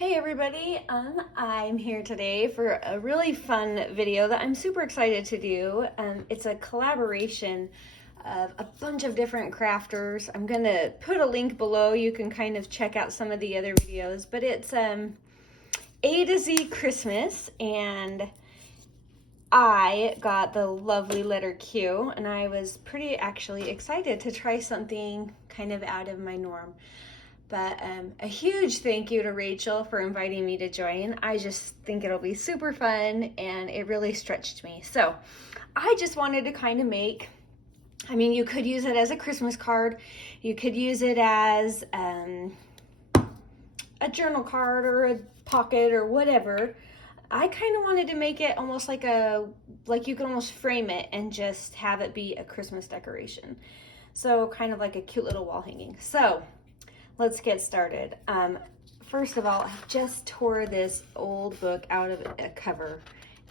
Hey everybody, I'm here today for a really fun video that I'm super excited to do. It's a collaboration of a bunch of different crafters. I'm gonna put a link below. You can kind of check out some of the other videos, but it's A to Z Christmas, and I got the lovely letter Q, and I was pretty actually excited to try something kind of out of my norm. But a huge thank you to Rachel for inviting me to join. I just think it'll be super fun, and it really stretched me. So I just wanted to kind of make, you could use it as a Christmas card. You could use it as a journal card or a pocket or whatever. I kind of wanted to make it almost like you could almost frame it and just have it be a Christmas decoration. So kind of like a cute little wall hanging. So let's get started. First of all, I just tore this old book out of a cover,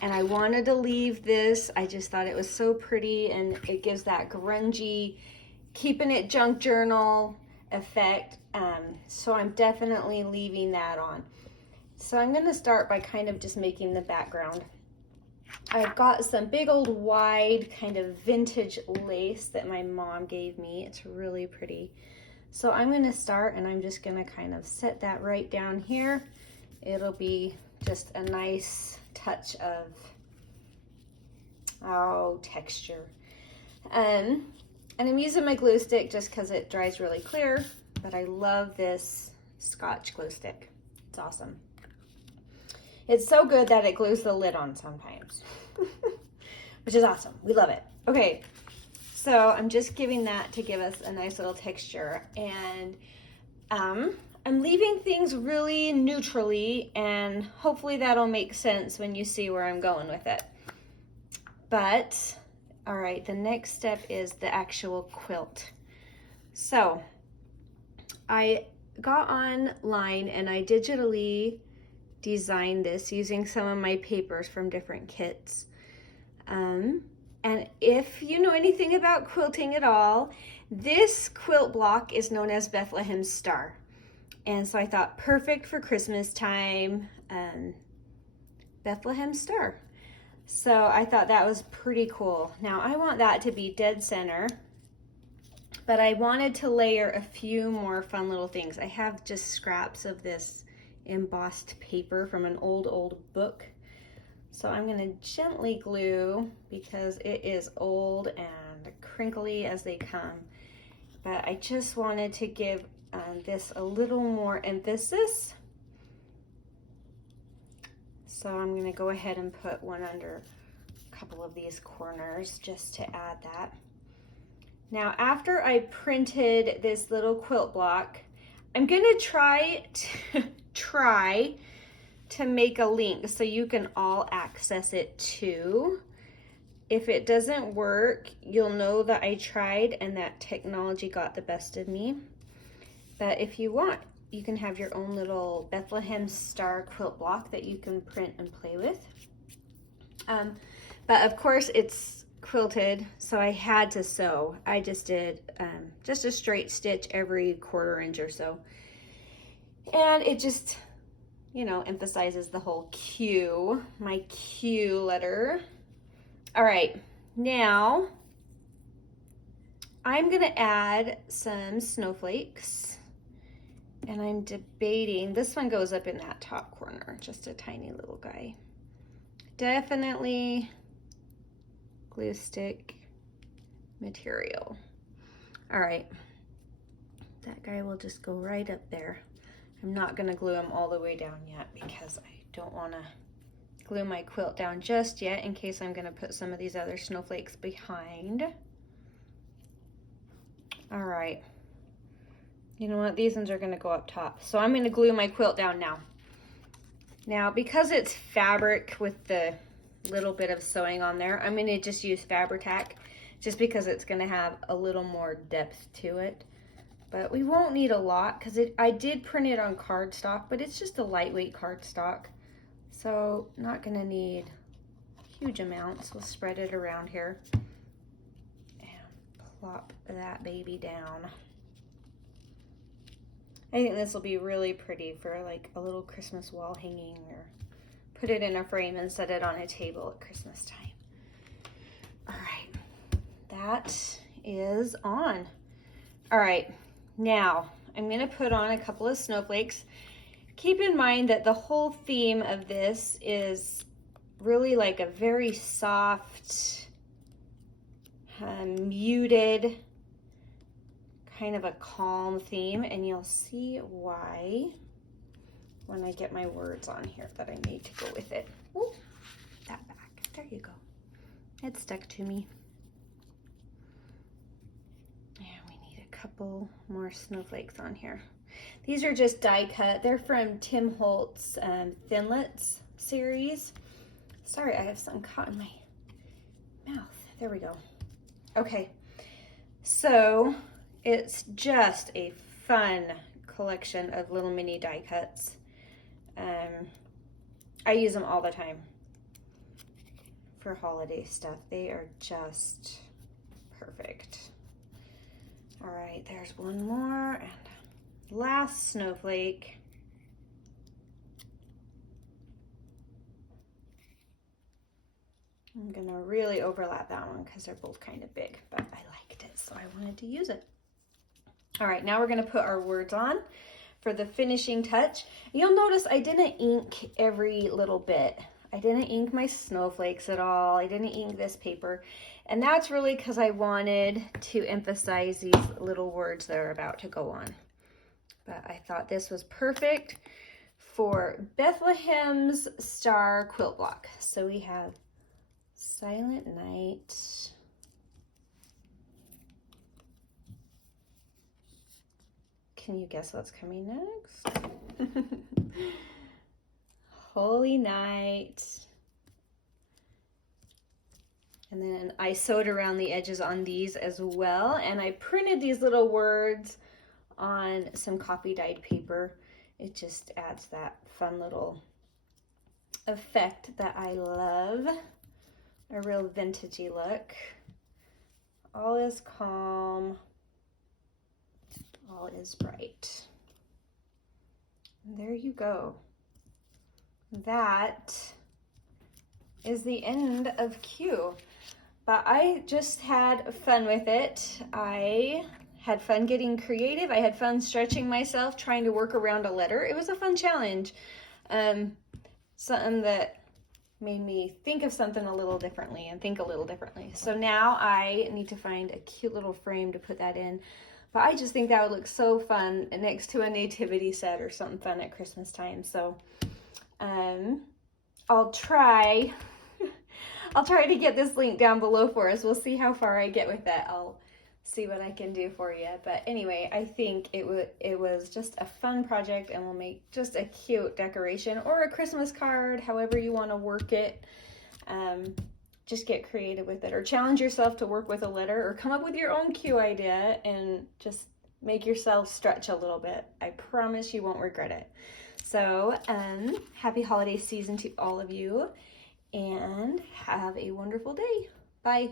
and I wanted to leave this. I just thought it was so pretty, and it gives that grungy, keeping it junk journal effect. So I'm definitely leaving that on. So I'm gonna start by kind of just making the background. I've got some big old wide kind of vintage lace that my mom gave me. It's really pretty. So I'm going to start, and I'm just going to kind of set that right down here. It'll be just a nice touch of texture. And I'm using my glue stick just because it dries really clear, but I love this Scotch glue stick. It's awesome. It's so good that it glues the lid on sometimes, which is awesome. We love it. Okay. So I'm just giving that to give us a nice little texture, and I'm leaving things really neutrally, and hopefully that'll make sense when you see where I'm going with it. But all right, the next step is the actual quilt. So I got online and I digitally designed this using some of my papers from different kits. And if you know anything about quilting at all, this quilt block is known as Bethlehem Star. And so I thought, perfect for Christmas time, Bethlehem Star. So I thought that was pretty cool. Now I want that to be dead center, but I wanted to layer a few more fun little things. I have just scraps of this embossed paper from an old book. So I'm going to gently glue because it is old and crinkly as they come. But I just wanted to give this a little more emphasis. So I'm going to go ahead and put one under a couple of these corners just to add that. Now, after I printed this little quilt block, I'm going to try to make a link so you can all access it too. If it doesn't work, you'll know that I tried and that technology got the best of me. But if you want, you can have your own little Bethlehem Star quilt block that you can print and play with. But of course it's quilted, so I had to sew. I just did just a straight stitch every 1/4 inch or so. And it just, emphasizes the whole Q, my Q letter. All right, now I'm gonna add some snowflakes, and I'm debating, this one goes up in that top corner, just a tiny little guy. Definitely glue stick material. All right, that guy will just go right up there. I'm not going to glue them all the way down yet because I don't want to glue my quilt down just yet in case I'm going to put some of these other snowflakes behind. All right. You know what? These ones are going to go up top. So I'm going to glue my quilt down now. Now, because it's fabric with the little bit of sewing on there, I'm going to just use Fabri-Tac just because it's going to have a little more depth to it. But we won't need a lot because I did print it on cardstock, but it's just a lightweight cardstock. So not gonna need huge amounts. We'll spread it around here and plop that baby down. I think this will be really pretty for like a little Christmas wall hanging, or put it in a frame and set it on a table at Christmas time. All right, that is on. All right, now I'm gonna put on a couple of snowflakes. Keep in mind that the whole theme of this is really like a very soft, muted, kind of a calm theme, and you'll see why when I get my words on here that I need to go with it. Ooh, that back, there you go. It stuck to me. And we need a couple more snowflakes on here. These are just die cut. They're from Tim Holtz Thinlits series. Sorry, I have some caught in my mouth. There we go. Okay, so it's just a fun collection of little mini die cuts. I use them all the time for holiday stuff. They are just perfect. All right, there's one more, and last snowflake. I'm gonna really overlap that one because they're both kind of big, but I liked it, so I wanted to use it. All right, now we're gonna put our words on for the finishing touch. You'll notice I didn't ink every little bit. I didn't ink my snowflakes at all. I didn't ink this paper. And that's really because I wanted to emphasize these little words that are about to go on. But I thought this was perfect for Bethlehem's Star quilt block. So we have Silent Night, can you guess what's coming next? Holy Night. And then I sewed around the edges on these as well, and I printed these little words on some copy dyed paper. It just adds that fun little effect that I love. A real vintagey look. All is calm. All is bright. And there you go. That is the end of Q. But I just had fun with it. I had fun getting creative. I had fun stretching myself, trying to work around a letter. It was a fun challenge. Something that made me think of something a little differently and think a little differently. So now I need to find a cute little frame to put that in. But I just think that would look so fun next to a nativity set or something fun at Christmas time. So I'll try to get this link down below for us. We'll see how far I get with that. I'll see what I can do for you. But anyway, I think it was just a fun project, and we'll make just a cute decoration or a Christmas card, however you want to work it. Just get creative with it, or challenge yourself to work with a letter, or come up with your own cute idea and just make yourself stretch a little bit. I promise you won't regret it. So happy holiday season to all of you, and have a wonderful day. Bye.